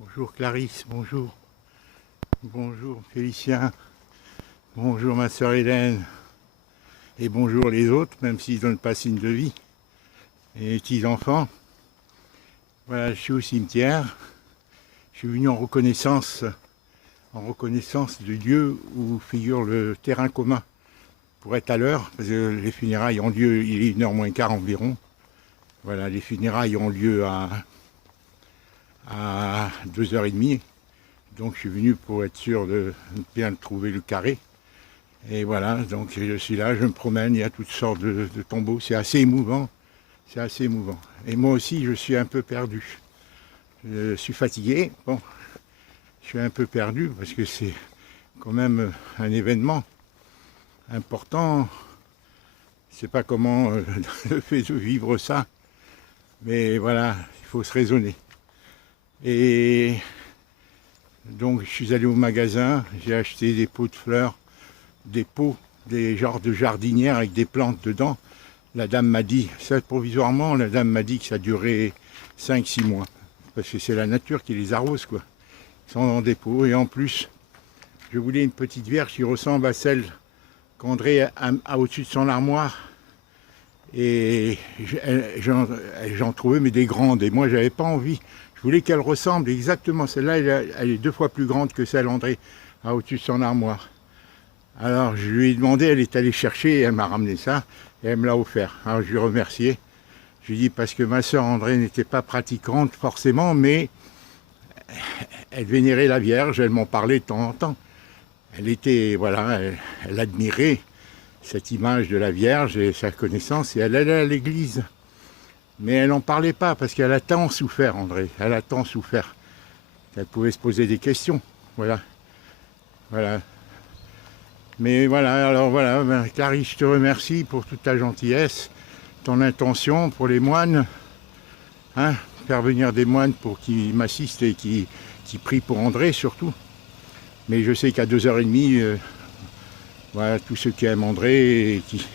Bonjour Clarisse, bonjour. Bonjour Félicien. Bonjour ma sœur Hélène. Et bonjour les autres, même s'ils ne donnent pas signe de vie. Et les petits-enfants. Voilà, je suis au cimetière. Je suis venu en reconnaissance du lieu où figure le terrain commun. Pour être à l'heure, parce que les funérailles ont lieu, il est 1h moins quart environ. Voilà, les funérailles ont lieu à 2h30. Donc je suis venu pour être sûr de bien trouver le carré. Et voilà, donc je suis là, je me promène, il y a toutes sortes de tombeaux, c'est assez émouvant. C'est assez émouvant. Et moi aussi, je suis un peu perdu. Je suis fatigué, bon, je suis un peu perdu parce que c'est quand même un événement important. Je ne sais pas comment le fait de vivre ça, mais voilà, il faut se raisonner. Et donc je suis allé au magasin, j'ai acheté des pots de fleurs, des pots, des genres de jardinières avec des plantes dedans. La dame m'a dit, ça provisoirement, la dame m'a dit que ça durait 5-6 mois. Parce que c'est la nature qui les arrose, quoi. Ils sont dans des pots. Et en plus, je voulais une petite vierge qui ressemble à celle qu'André a au-dessus de son armoire. Et j'en trouvais, mais des grandes. Et moi, j'avais pas envie. Je voulais qu'elle ressemble exactement. Celle-là, elle est 2 fois plus grande que celle qu'André a au-dessus de son armoire. Alors, je lui ai demandé, elle est allée chercher et elle m'a ramené ça. Et elle me l'a offert. Alors, je lui ai remercié. Je lui ai dit, parce que ma sœur André n'était pas pratiquante forcément, mais elle vénérait la Vierge, elle m'en parlait de temps en temps. Elle était, voilà, elle admirait cette image de la Vierge et sa connaissance, et elle allait à l'église. Mais elle n'en parlait pas, parce qu'elle a tant souffert, André, elle a tant souffert, qu'elle pouvait se poser des questions, voilà. Voilà. Mais voilà, alors voilà, Clarisse, je te remercie pour toute ta gentillesse, ton intention pour les moines, hein, faire venir des moines pour qu'ils m'assistent et qui prient pour André surtout. Mais je sais qu'à 2h30, voilà, tous ceux qui aiment André et qui,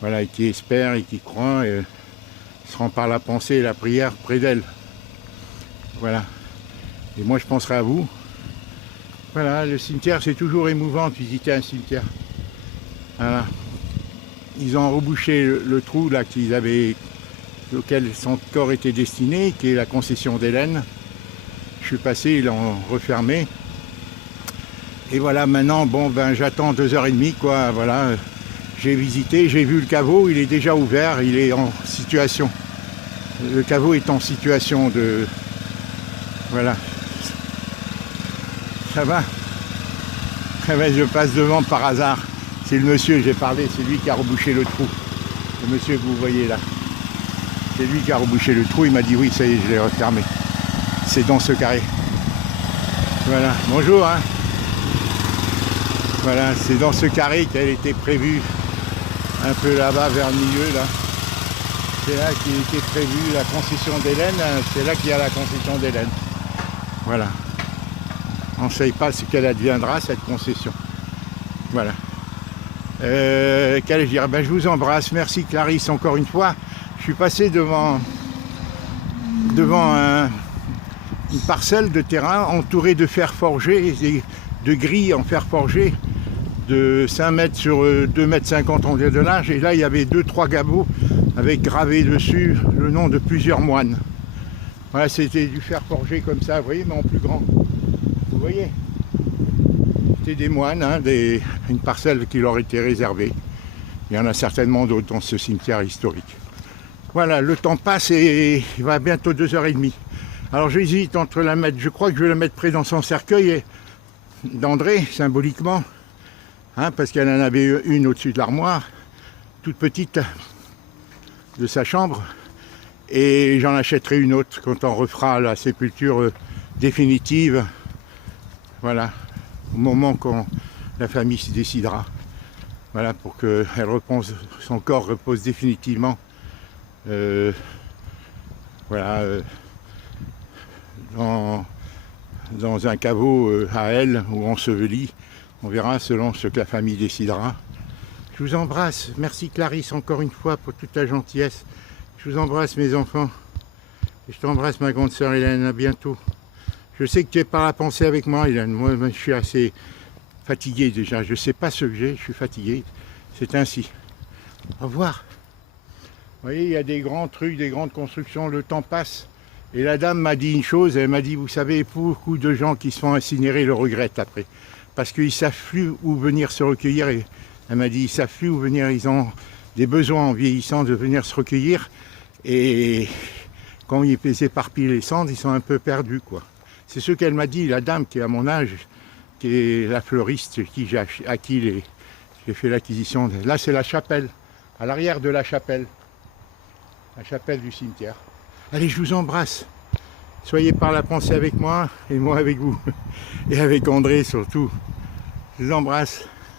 voilà, qui espèrent et qui croient seront par la pensée et la prière près d'elle. Voilà. Et moi je penserai à vous. Voilà, le cimetière, c'est toujours émouvant de visiter un cimetière. Voilà. Ils ont rebouché le trou là auquel son corps était destiné, qui est la concession d'Hélène. Je suis passé, ils l'ont refermé. Et voilà, maintenant, bon, ben j'attends 2h30, quoi. Voilà, j'ai visité, j'ai vu le caveau, il est déjà ouvert, il est en situation. Le caveau est en situation de... Voilà. Ça va? Ah ben, je passe devant par hasard. C'est le monsieur, j'ai parlé, c'est lui qui a rebouché le trou. Le monsieur que vous voyez là. C'est lui qui a rebouché le trou, il m'a dit oui, ça y est, je l'ai refermé. C'est dans ce carré. Voilà, bonjour. Hein. Voilà, c'est dans ce carré qu'elle était prévue, un peu là-bas vers le milieu là. C'est là qu'il était prévu la concession d'Hélène, c'est là qu'il y a la concession d'Hélène. Voilà. On ne sait pas ce qu'elle adviendra, cette concession. Voilà. Qu'allais-je dire? Ben, je vous embrasse. Merci Clarisse encore une fois. Je suis passé devant une parcelle de terrain entourée de fer forgé, de grilles en fer forgé de 5 mètres sur 2,50 m en diagonale. Et là, il y avait 2-3 gabots avec gravé dessus le nom de plusieurs moines. Voilà, c'était du fer forgé comme ça, vous voyez, mais en plus grand. Vous voyez? C'était des moines, hein, une parcelle qui leur était réservée. Il y en a certainement d'autres dans ce cimetière historique. Voilà, le temps passe et il va bientôt 2h30. Alors j'hésite entre la mettre, je crois que je vais la mettre près dans son cercueil d'André, symboliquement, hein, parce qu'elle en avait une au-dessus de l'armoire, toute petite, de sa chambre. Et j'en achèterai une autre quand on refera la sépulture définitive. Voilà, au moment quand la famille se décidera. Voilà, pour que son corps repose définitivement. Voilà, dans un caveau à elle ou enseveli. On verra selon ce que la famille décidera. Je vous embrasse. Merci Clarisse encore une fois pour toute ta gentillesse. Je vous embrasse mes enfants. Et je t'embrasse ma grande sœur Hélène. À bientôt. Je sais que tu es par la pensée avec moi, Hélène. Moi, je suis assez fatigué déjà. Je ne sais pas ce que j'ai, je suis fatigué. C'est ainsi. Au revoir. Vous voyez, il y a des grands trucs, des grandes constructions, le temps passe. Et la dame m'a dit une chose, elle m'a dit, vous savez, beaucoup de gens qui se font incinérer le regrettent après. Parce qu'ils ne savent plus où venir se recueillir. Et elle m'a dit, ils ne savent plus où venir, ils ont des besoins en vieillissant de venir se recueillir. Et quand ils éparpillent les cendres, ils sont un peu perdus, quoi. C'est ce qu'elle m'a dit, la dame qui est à mon âge, qui est la fleuriste à qui j'ai fait l'acquisition. Là, c'est la chapelle, à l'arrière de la chapelle du cimetière. Allez, je vous embrasse. Soyez par la pensée avec moi et moi avec vous. Et avec André surtout. Je vous embrasse.